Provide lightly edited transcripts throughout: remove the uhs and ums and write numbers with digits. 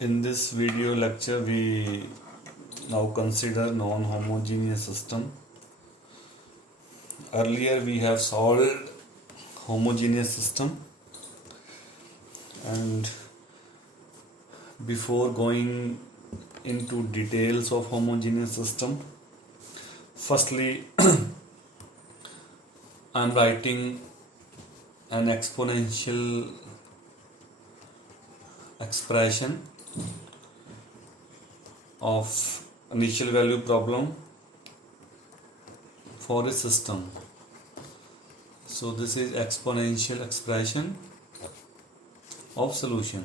In this video lecture, we now consider non-homogeneous system. Earlier we have solved homogeneous system, and before going into details of homogeneous system, firstly I am writing an exponential expression of initial value problem for a system. So this is exponential expression of solution,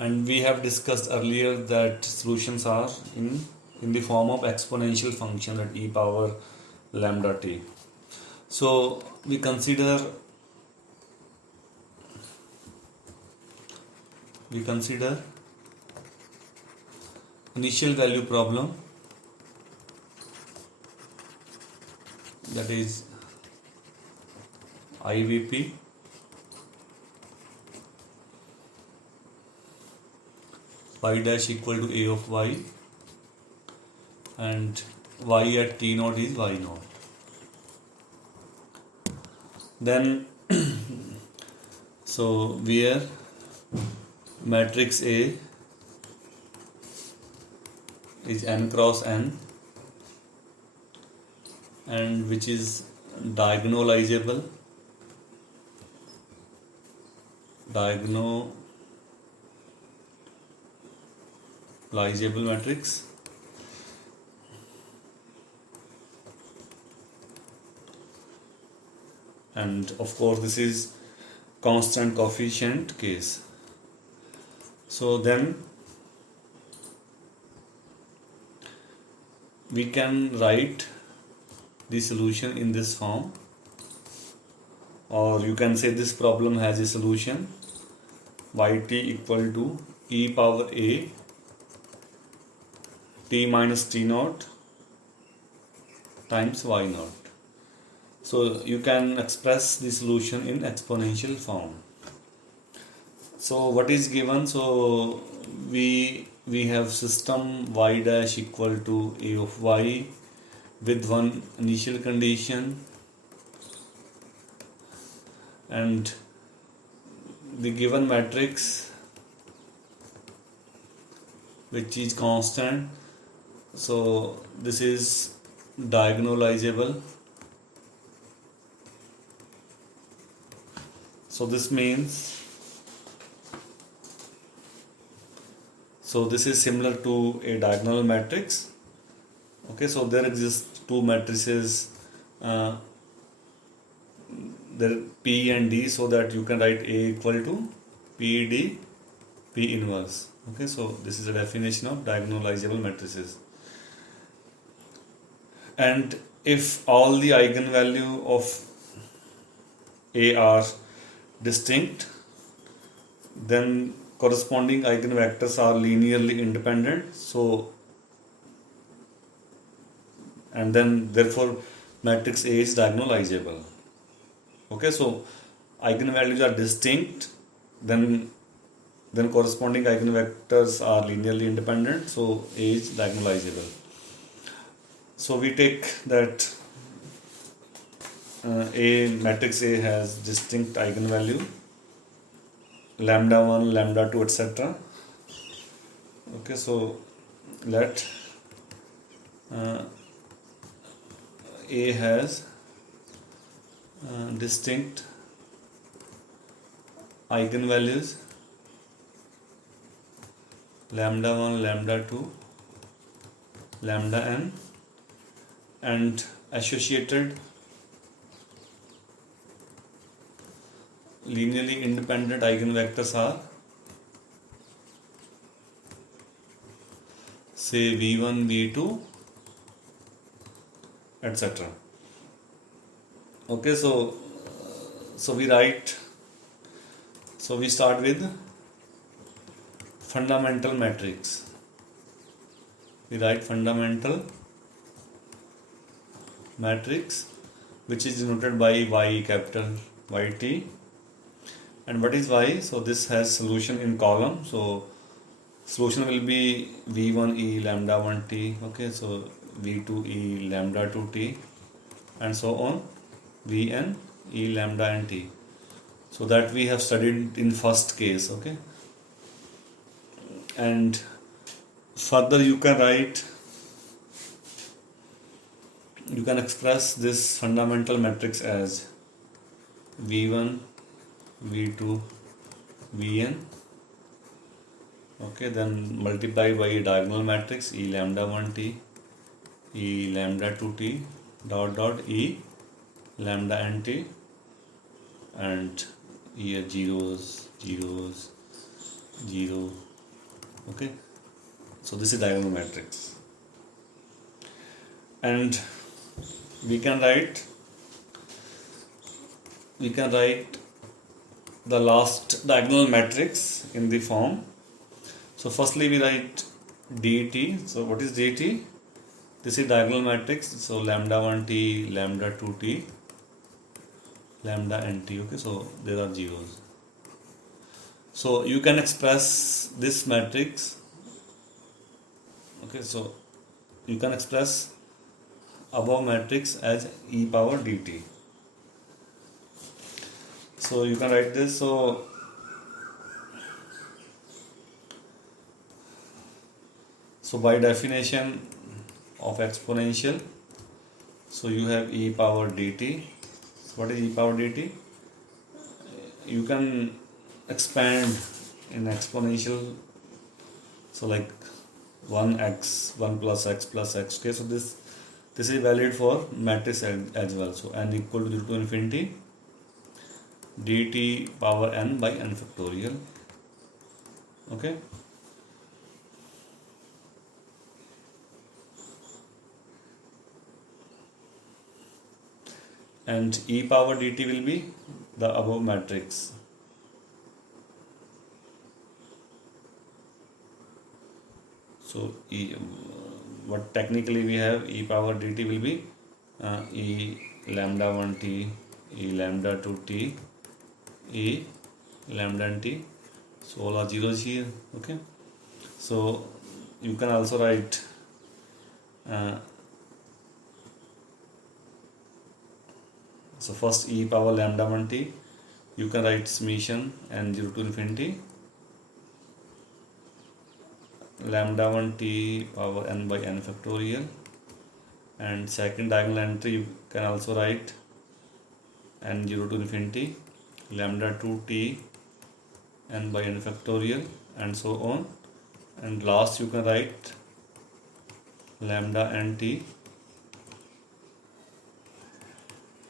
and we have discussed earlier that solutions are in the form of exponential function at e power lambda t. So we consider initial value problem, that is IVP, y dash equal to a of y, and y at t naught is y naught. Then so where matrix A is n cross n, and which is diagonalizable matrix, and of course this is constant coefficient case. So then we can write the solution in this form, or you can say this problem has a solution yt equal to e power a t minus t naught times y naught. So you can express the solution in exponential form. So what is given? So we have system y dash equal to a of y with one initial condition, and the given matrix which is constant. So this is diagonalizable. So this means, so this is similar to a diagonal matrix. Okay, so there exist two matrices, there P and D, so that you can write A equal to P D P inverse. Okay, so this is a definition of diagonalizable matrices. And if all the eigenvalue of A are distinct, then corresponding eigenvectors are linearly independent. So, and then therefore matrix A is diagonalizable. Okay, so eigenvalues are distinct, then corresponding eigenvectors are linearly independent, so A is diagonalizable. So we take that matrix A has distinct eigenvalue lambda 1, lambda 2, etc. Okay, so let A has distinct eigenvalues lambda 1, lambda 2, lambda n, and associated linearly independent eigenvectors are, say, v1, v2, etc. Okay, so we write, so we start with fundamental matrix. We write fundamental matrix, which is denoted by y, capital YT. And what is y? So this has solution in column. So solution will be v1 e lambda 1 t. Okay, so v2 e lambda 2 t and so on, vn e lambda and t. So that we have studied in first case. Okay, and further you can write, you can express this fundamental matrix as v1 v2 vn. Okay, then multiply by a diagonal matrix e lambda 1 t e lambda 2 t dot dot e lambda n t, and here zeros, 0. Okay, so this is diagonal matrix, and we can write the last diagonal matrix in the form. So firstly we write dt. So what is dt? This is diagonal matrix, so lambda 1 t lambda 2 t lambda n t. Okay, so there are zeros. So you can express this matrix. Okay, so you can express above matrix as e power dt. So you can write this. So by definition of exponential, so you have e power dt. So what is e power dt? You can expand in exponential, so like 1x, 1 plus x plus x. Okay, so this is valid for matrix as well. So n equal to 0 to infinity dt power n by n factorial. Okay, and e power dt will be the above matrix. So what technically we have, e power dt will be e lambda 1 t e lambda 2 t e lambda n t. So all are zeros here. Okay, so you can also write so first e power lambda 1 t, you can write summation n 0 to infinity lambda 1 t power n by n factorial, and second diagonal entry you can also write n 0 to infinity lambda 2 t n by n factorial and so on, and last you can write lambda n t.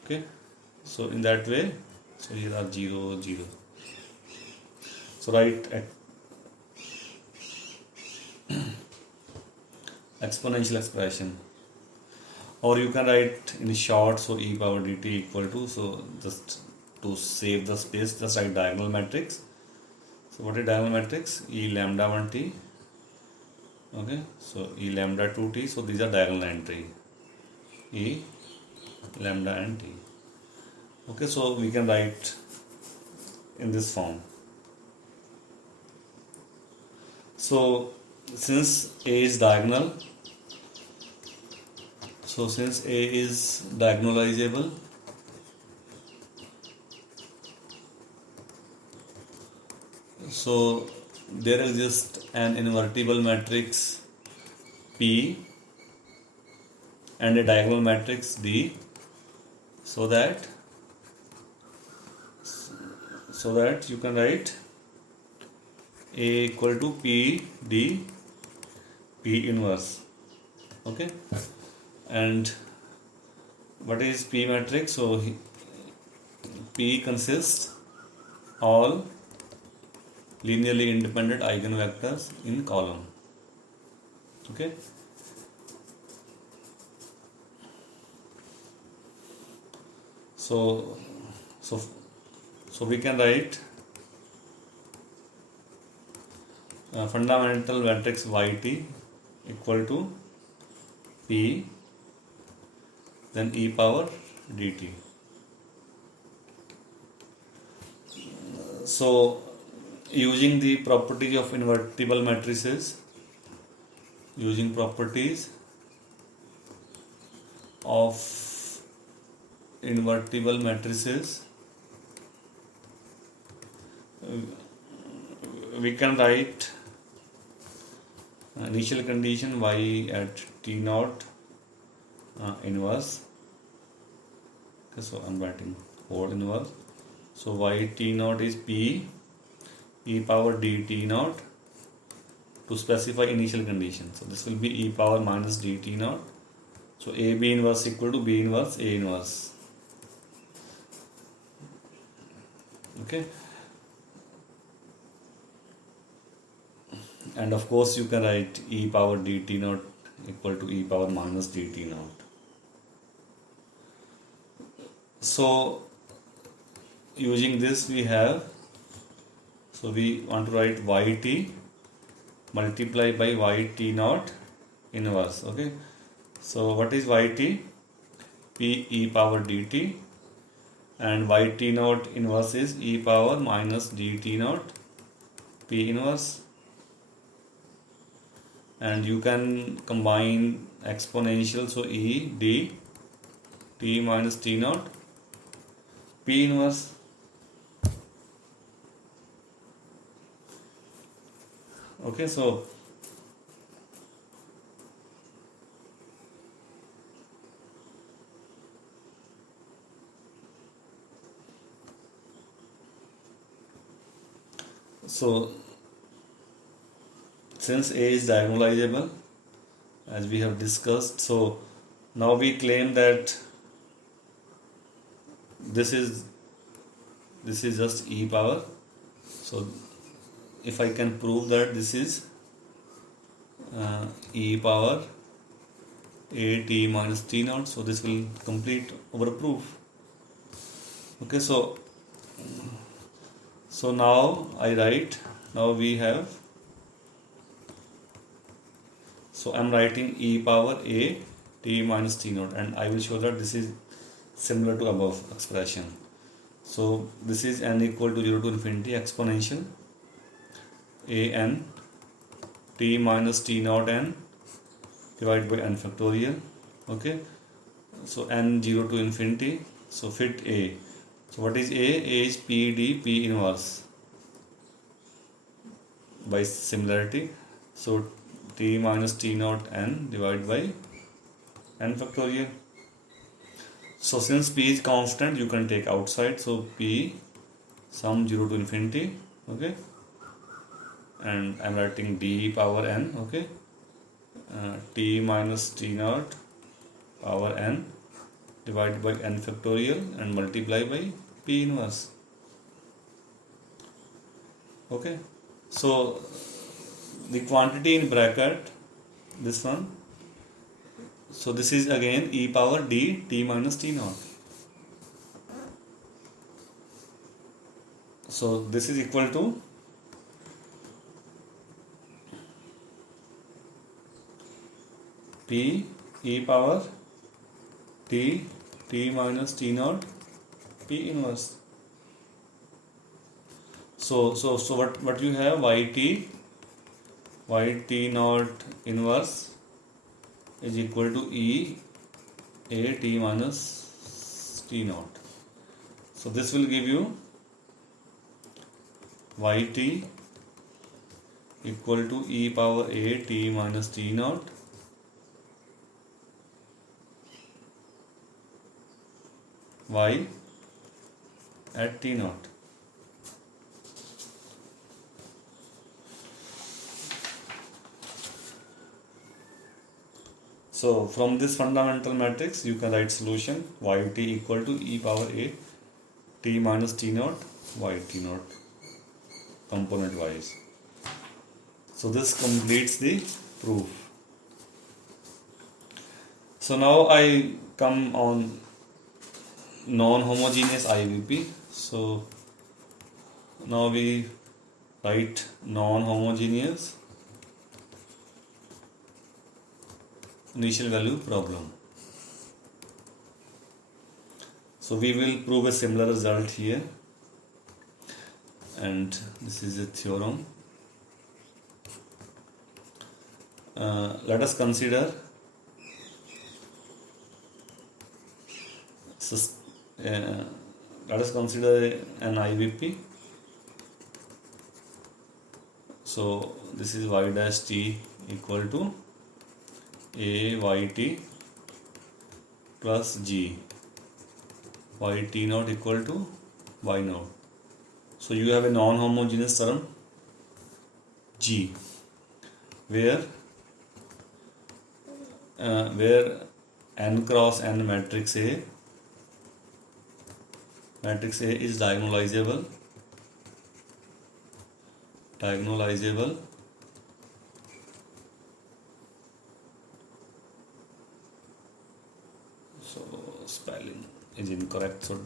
Okay, so in that way, so here are 0 0. So write exponential expression, or you can write in short, so e power dt equal to, so just to save the space, just write diagonal matrix. So what is diagonal matrix? E lambda 1 t. Okay, so e lambda 2 t, so these are diagonal entry e lambda and t. Okay, so we can write in this form. So since a is diagonal, so since a is diagonalizable, so there exists an invertible matrix P and a diagonal matrix D, so that you can write A equal to P D P inverse. Okay, and what is P matrix? So P consists all linearly independent eigenvectors in column. Okay, so we can write fundamental matrix yt equal to P then e power dt. So using the properties of invertible matrices, using properties of invertible matrices, we can write initial condition y at t naught inverse. Okay, so I'm writing whole inverse. So y t naught is p e power d t naught to specify initial condition. So this will be e power minus d t naught. So a b inverse equal to b inverse a inverse. Okay. And of course you can write e power dt naught equal to e power minus dt naught. So using this we have, so we want to write yt multiply by yt naught inverse. Okay, so what is yt? P e power dt, and yt naught inverse is e power minus dt naught p inverse. And you can combine exponential, so e d t minus t naught p inverse. Okay, so since A is diagonalizable, as we have discussed, so now we claim that this is just e power. So if I can prove that this is e power a t minus t naught, so this will complete our proof. Okay, so now I write, now we have, so I'm writing e power a t minus t naught, and I will show that this is similar to above expression. So this is n equal to 0 to infinity exponential a n t minus t naught n divided by n factorial. Okay, so n 0 to infinity, so fit a. So what is a? A is p d p inverse by similarity. So t minus t naught n divided by n factorial. So since p is constant, you can take outside. So p sum 0 to infinity. Okay, and I'm writing d power n. Okay, t minus t naught power n divided by n factorial and multiply by p inverse. Okay, so the quantity in bracket, this one, so this is again e power d t minus t naught. So this is equal to p e power t minus t naught p inverse. So what you have, yt naught inverse is equal to e a t minus t naught. So this will give you yt equal to e power a t minus t naught y at t naught. So from this fundamental matrix you can write solution yt equal to e power a t minus t naught yt naught component wise. So this completes the proof. So now I come on non-homogeneous IVP. So now we write non-homogeneous initial value problem. So we will prove a similar result here, and this is a theorem. Let us consider an IVP. So this is y dash t equal to a yt plus g, yt naught equal to y naught. So you have a non-homogeneous term G, where n cross n matrix A is diagonalizable so spelling is incorrect, so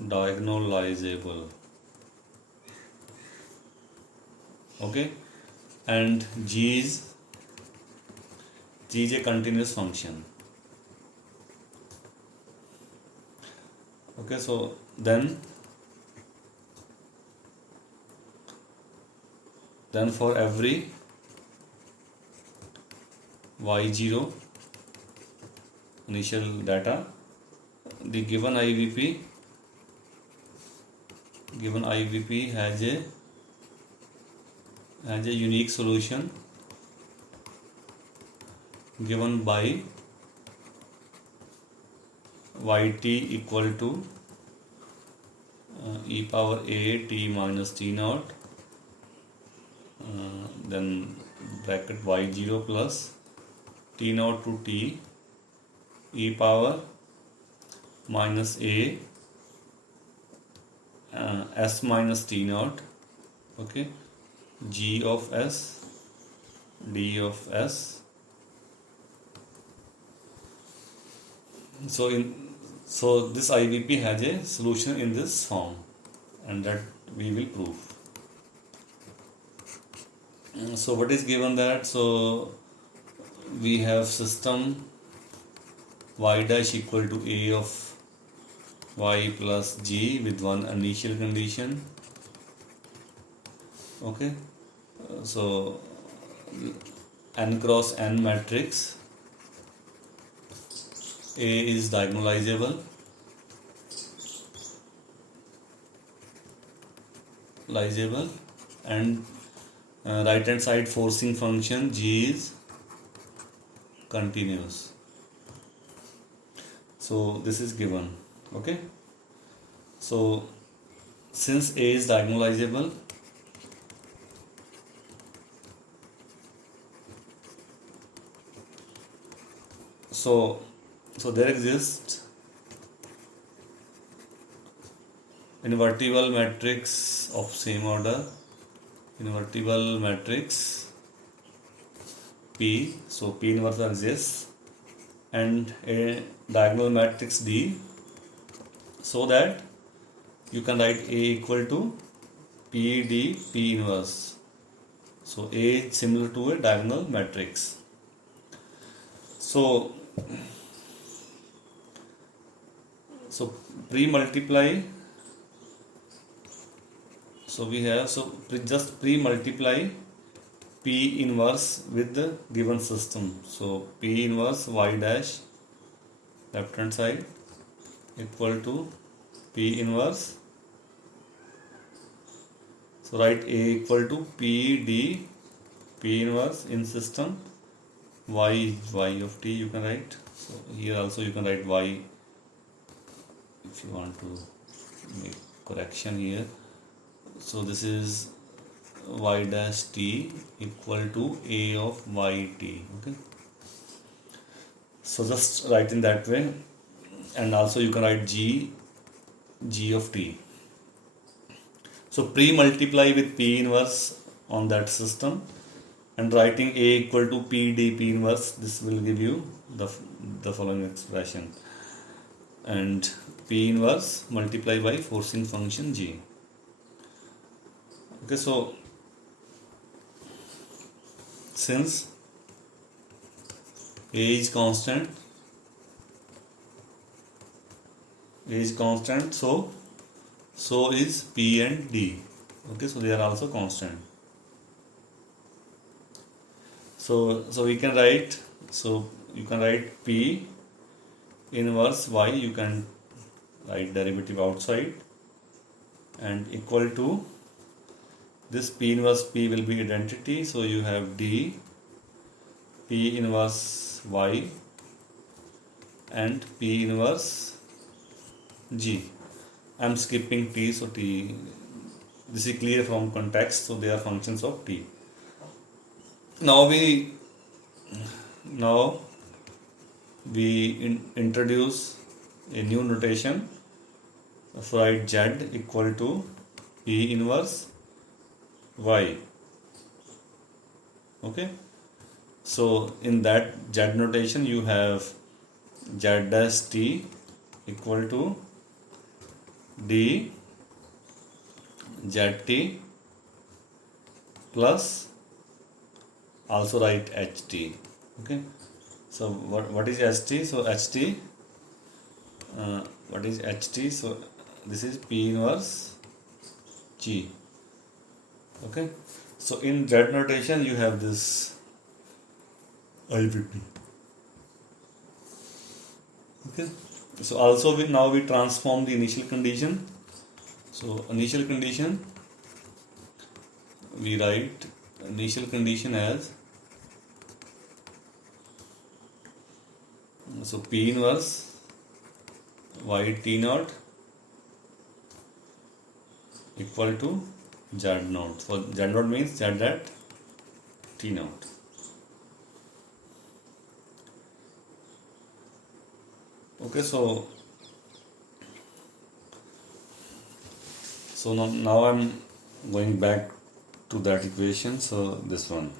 diagonalizable. Okay, and G is a continuous function. Okay, so then for every y0 initial data, the given IVP has a unique solution given by yt equal to e power a t minus t naught, then bracket y0 plus t naught to t e power minus a s minus t naught. Okay, g of s d of s. So this IVP has a solution in this form, and that we will prove. So what is given that? So we have system y dash equal to a of y plus g with one initial condition. Okay, so n cross n matrix A is diagonalizable, and right hand side forcing function G is continuous. So this is given. Okay, so since A is diagonalizable, so there exists invertible matrix of same order, invertible matrix P. So P inverse exists, and a diagonal matrix D, so that you can write A equal to P D P inverse. So A is similar to a diagonal matrix. So pre-multiply. So we have just pre-multiply P inverse with the given system. So P inverse y dash left hand side equal to P inverse. So write A equal to P D P inverse in system y of t you can write. So here also you can write y if you want to make correction here. So this is y dash t equal to a of yt. Okay, so just write in that way, and also you can write g of t. So pre-multiply with P inverse on that system, and writing A equal to P d P inverse, this will give you the following expression, and P inverse multiply by forcing function G. Okay, so since A is constant, A is constant, so is P and D. Okay, so they are also constant. So we can write, so you can write P inverse Y, you can write derivative outside, and equal to this P inverse P will be identity, so you have D P inverse Y and P inverse G. I'm skipping T, so T, this is clear from context, so they are functions of T. Now we introduce a new notation. So write Z equal to P inverse Y. Okay, so in that Z notation you have Z dash T equal to D ZT plus, also write HT. Okay, so what is HT? So HT, what is HT? So this is P inverse G. Okay, so in Z notation you have this IVP. Okay, so also now we transform the initial condition. So initial condition, we write initial condition as, so P inverse Y T naught equal to Z naught. So Z naught means Z at T naught. Okay, so now I'm going back to that equation, so this one.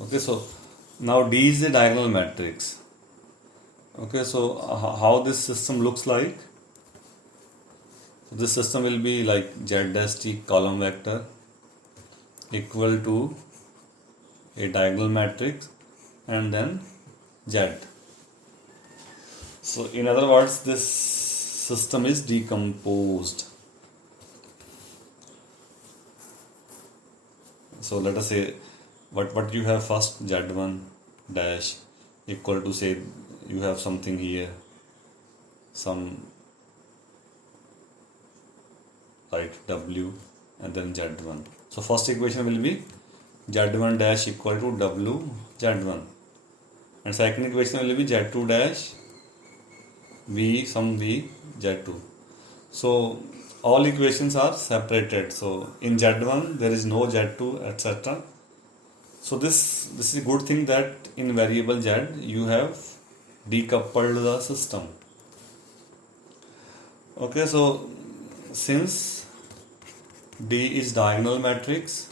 Okay, so now D is the diagonal matrix. Okay, so how this system looks like? So this system will be like Z dash T column vector equal to a diagonal matrix and then Z. So in other words, this system is decomposed. So let us say what you have first, Z1 dash equal to, say you have something here, some right W and then Z1. So first equation will be Z1 dash equal to W Z1, and second equation will be Z2 dash V some V Z2. So all equations are separated. So in Z1 there is no Z2, etc. So this is a good thing that in variable Z you have decoupled the system. Okay, so since D is diagonal matrix,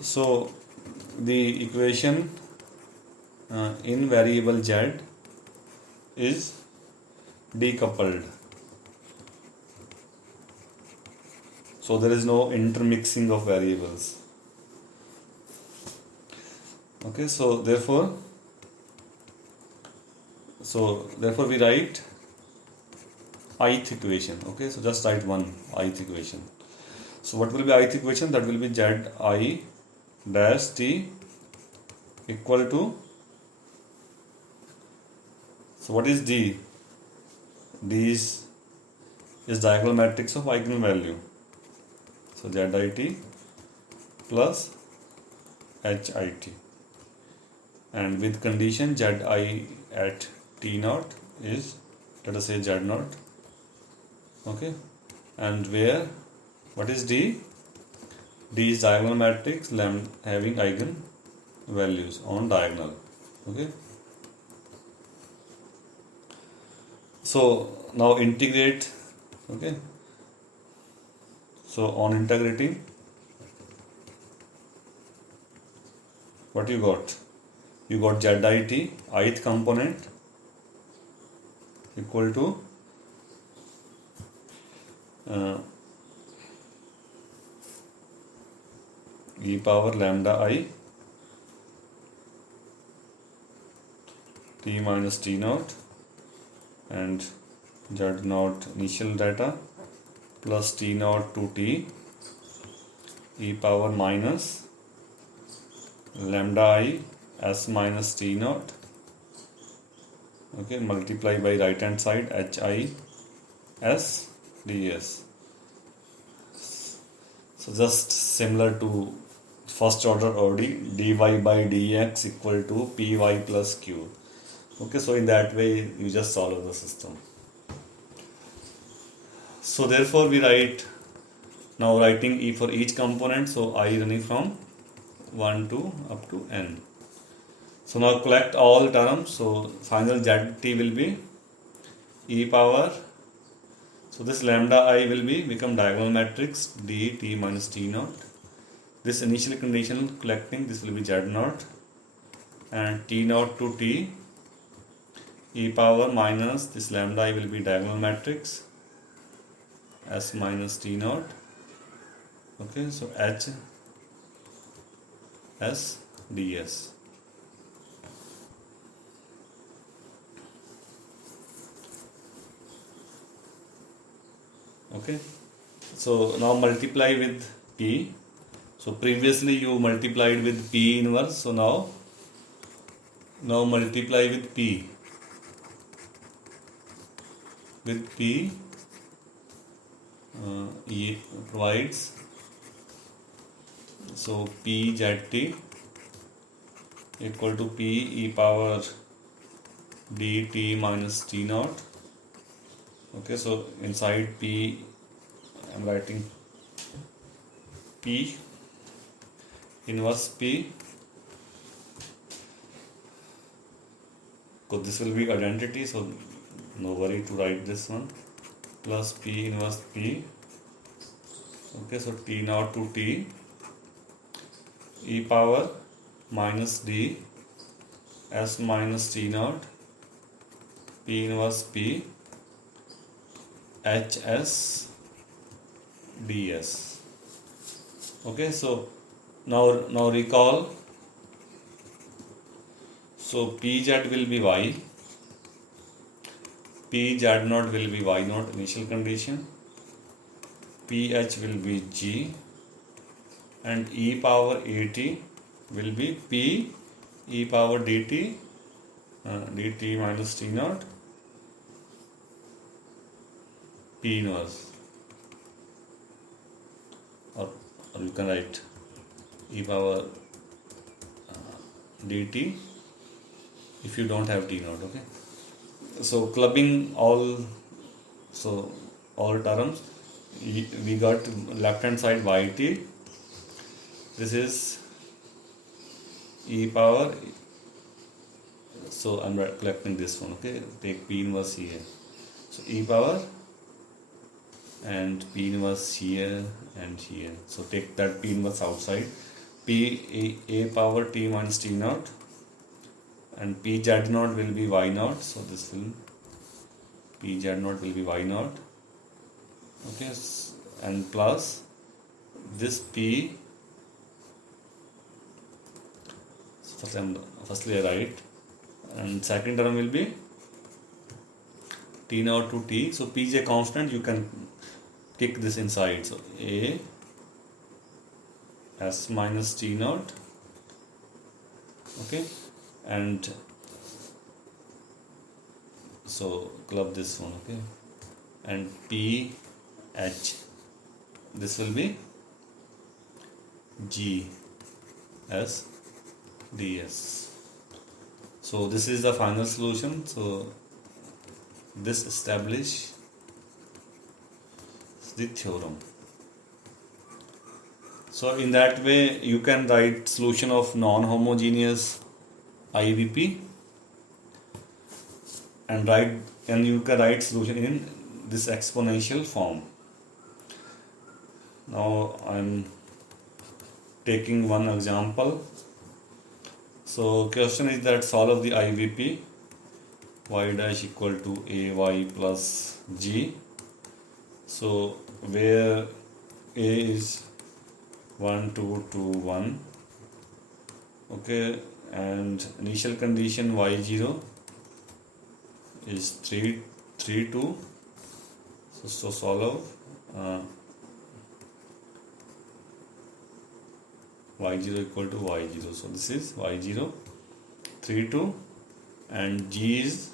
so the equation in variable Z is decoupled. So there is no intermixing of variables. Okay, so therefore we write ith equation. Okay, so just write one ith equation. So what will be ith equation? That will be Z I dash T equal to, so what is D? D is diagonal matrix of eigenvalue. So ZIT plus HIT, and with condition ZI at T naught is, let us say, Z naught. Okay, and where, what is D? D is diagonal matrix having eigen values on diagonal. Okay, so now integrate. Okay, so on integrating, what you got? You got ZIT, ith component, equal to e power lambda I t minus t naught and z naught initial data plus t naught to t e power minus lambda I s minus t naught, okay, multiply by right hand side h I s ds. So just similar to first order OD, dy by dx equal to py plus q. Okay, so in that way you just solve the system. So therefore we write, now writing e for each component, so I running from 1 to up to n. So now collect all terms, so final zt will be e power, so this lambda I will be become diagonal matrix d t minus t naught. This initial condition collecting, this will be z naught and t naught to t e power minus this lambda I will be diagonal matrix s minus t naught. Okay, so h s ds. Okay, so now multiply with p. So previously you multiplied with p inverse, so now multiply with p. With p e provides, so p zt equal to p e power dt minus t naught. Okay, so inside p I am writing p inverse p, because this will be identity, so no worry to write this one, plus p inverse p. Okay, so t naught to t e power minus d s minus t naught p inverse p h s ds. Okay, so now recall, so pz will be y, pz naught will be y naught initial condition, ph will be g and e power at will be p e power dt dt minus t naught p inverse, or you can write e power dt if you don't have t naught. Okay, so clubbing all, so all terms, we got left hand side yt, this is e power, so I'm collecting this one. Okay, take p inverse here, so e power and p inverse here and here, so take that p inverse outside, p a power t minus t naught and p z naught will be y naught, so this will p z naught will be y naught. Okay, and plus this p, so firstly I write, and second term will be t naught to t, so p is a constant, you can kick this inside, so a s minus t naught. Okay, and so club this one. Okay, and p h, this will be g s ds. So this is the final solution. So this establish the theorem. So in that way you can write solution of non-homogeneous IVP and you can write solution in this exponential form. Now I am taking one example. So question is that solve the IVP y dash equal to ay plus g. So where a is 1 2 2 1. Okay, and initial condition y0 is 3 3 2. So solve y0 equal to y0. So this is y0 3 2, and g is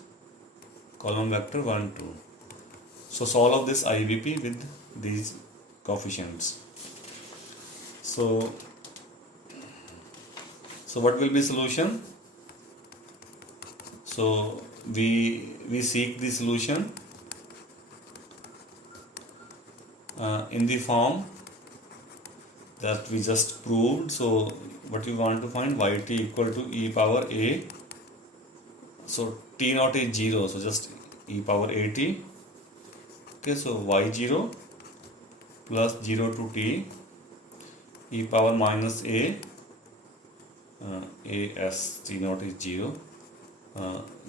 column vector 1 2. So solve this IVP with these coefficients. So what will be solution? So we seek the solution in the form that we just proved. So what we want to find, yt equal to e power a. So t naught is 0, so just e power at. Okay, so y0 plus 0 to t e power minus a as t naught is 0,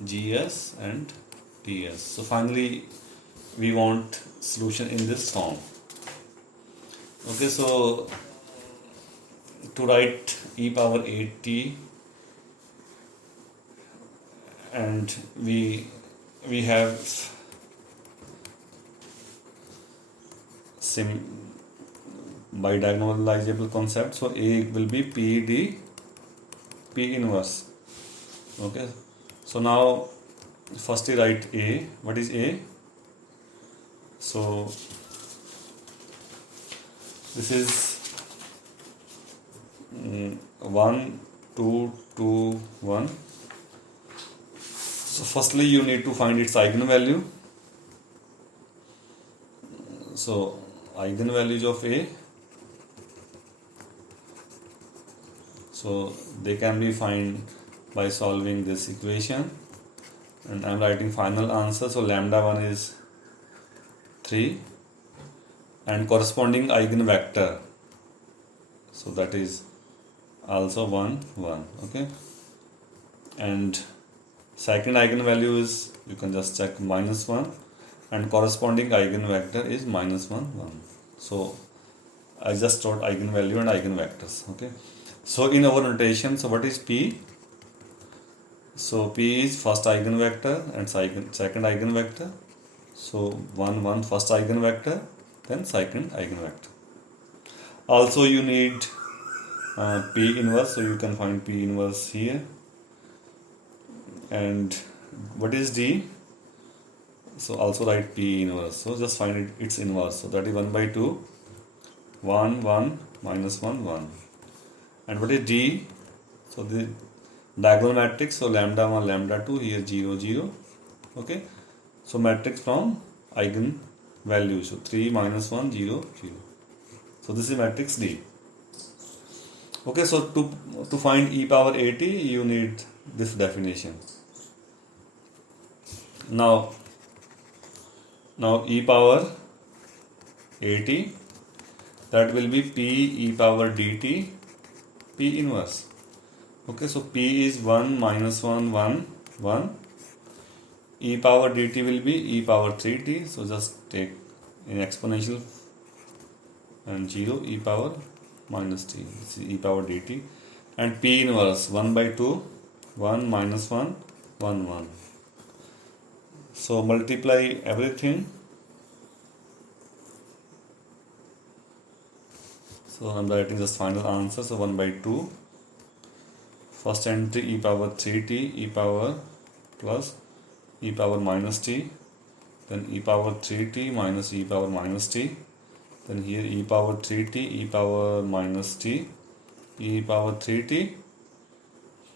gs and ts. So finally we want solution in this form. Okay, so to write e power 8t, and we have by diagonalizable concept. So a will be p inverse. Okay, so now first we write a. What is a? So this is 1 2 2 1. So firstly you need to find its eigenvalue. So eigenvalues of a, so they can be found by solving this equation, and I am writing final answer. So lambda 1 is 3, and corresponding eigenvector, so that is also 1 1. Okay, and second eigenvalue is, you can just check, -1, and corresponding eigenvector is -1 1. So I just wrote eigenvalue and eigenvectors. Okay, so in our notation, so what is p? So p is first eigenvector and second eigenvector. So 1 1 first eigenvector, then second eigenvector. Also you need p inverse, so you can find p inverse here. And what is d? So also write p inverse, so just find its inverse. So that is 1 by 2, 1 1 minus 1 1. And what is d? So the diagonal matrix, so lambda 1 lambda 2, here 0 0. Okay, so matrix from eigen value, so 3 minus 1 0 0. So this is matrix D. Okay, so to find e power 80 you need this definition. Now e power 80, that will be p e power dt p inverse. Okay, so p is 1 minus 1 1 1. E power dt will be e power 3t, so just take in exponential and 0 e power minus t, this is e power dt, and p inverse 1 by 2 1 minus 1 1 1. So multiply everything. So I'm writing just final answer. So 1 by 2, first entry e power 3t e power plus e power minus t, then e power 3t minus e power minus t, then here e power 3t e power minus t, e power 3t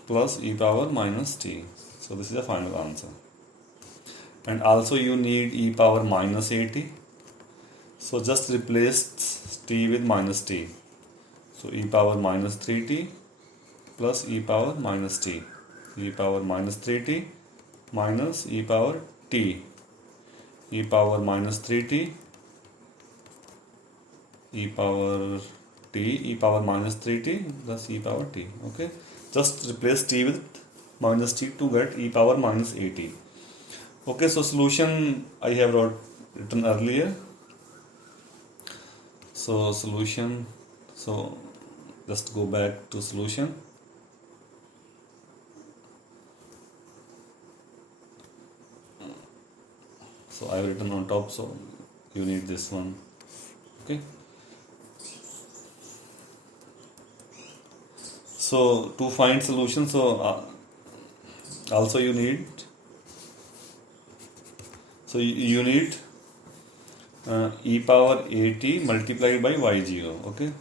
plus e power minus t. So this is the final answer. And also you need e power minus 80, so just replace t with minus t. So e power minus 3t plus e power minus t, e power minus 3t minus e power t, e power minus 3t, e power t, e power minus 3t plus e power t. Okay, just replace t with minus t to get e power minus 80. Okay, so solution I have written earlier. So solution, so just go back to solution. So I have written on top, so you need this one. Okay, so to find solution, so also you need, so you need e power at multiplied by y0. Okay,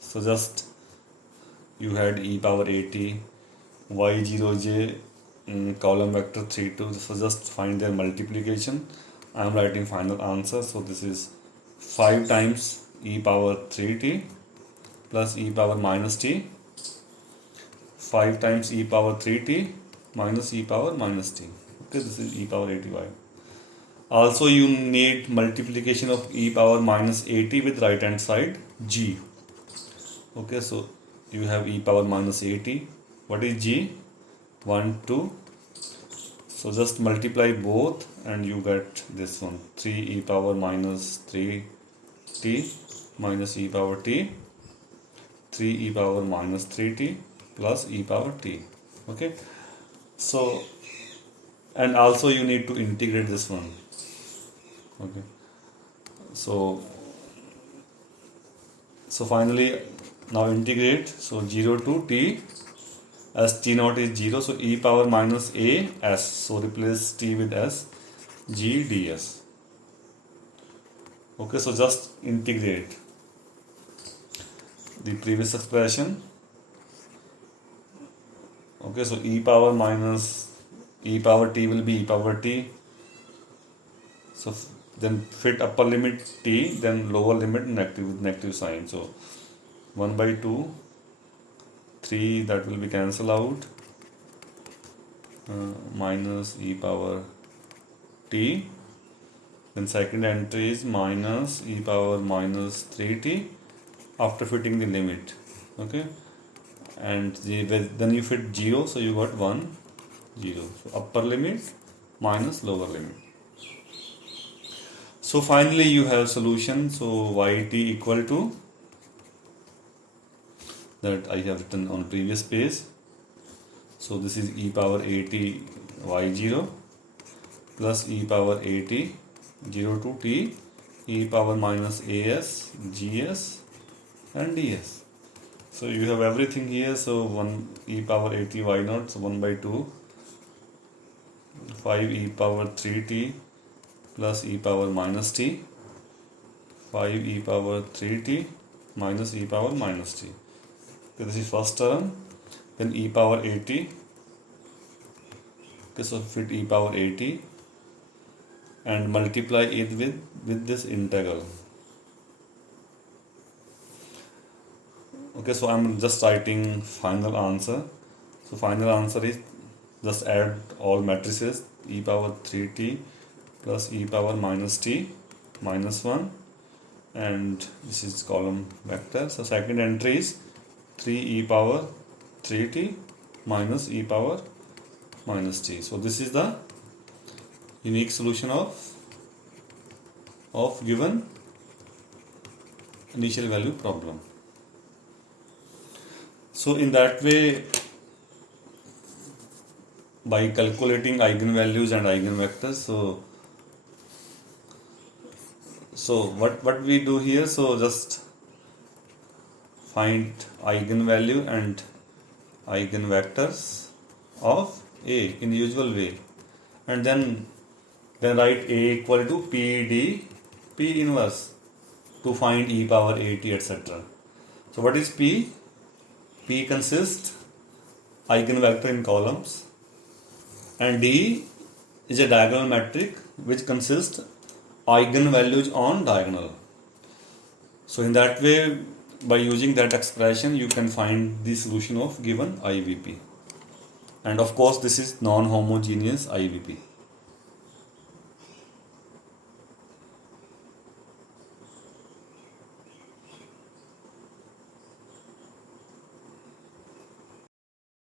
so just you had e power at y0j column vector 3 2, so just find their multiplication. I am writing final answer, so this is 5 times e power 3t plus e power minus t, 5 times e power 3t minus e power minus t. Okay, this is e power 80y. Also you need multiplication of e power minus 80 with right hand side g. Okay, so you have e power minus 80. What is g? 1 2. So just multiply both and you get this one, 3 e power minus 3t minus e power t, 3 e power minus 3t plus e power t. Okay, so and also you need to integrate this one. Okay, so finally now integrate, so 0 to t, as t naught is 0, so e power minus a s, so replace t with s, g ds. Okay, so just integrate the previous expression. Okay, so e power minus e power t will be e power t, so then fit upper limit t, then lower limit negative with negative sign, so 1 by 2, 3 that will be cancel out, minus e power t, then second entry is minus e power minus 3t after fitting the limit. Okay, and then you fit 0, so you got 1 0, so upper limit minus lower limit. So finally you have solution, so yt equal to, that I have written on previous page, so this is e power at y0 plus e power at 0 to t e power minus as gs and ds. So you have everything here, so 1 e power at y0, so 1 by 2, 5 e power 3t plus e power minus t, 5 e power 3t minus e power minus t. Okay, this is first term, then e power 80. Okay, so fit e power 80 and multiply it with this integral. Okay, so I'm just writing final answer. So final answer is just add all matrices, e power 3t plus e power minus t minus 1, and this is column vector. So second entry is 3 e power 3t minus e power minus t. So this is the unique solution of given initial value problem. So in that way, by calculating eigenvalues and eigenvectors, so what we do here, so just find eigenvalue and eigenvectors of A in usual way, and then write A equal to P inverse to find e power at etc. So what is P? P consists eigenvector in columns, and D is a diagonal metric which consists eigenvalues on diagonal. So in that way, by using that expression, you can find the solution of given IVP. And of course, this is non-homogeneous IVP.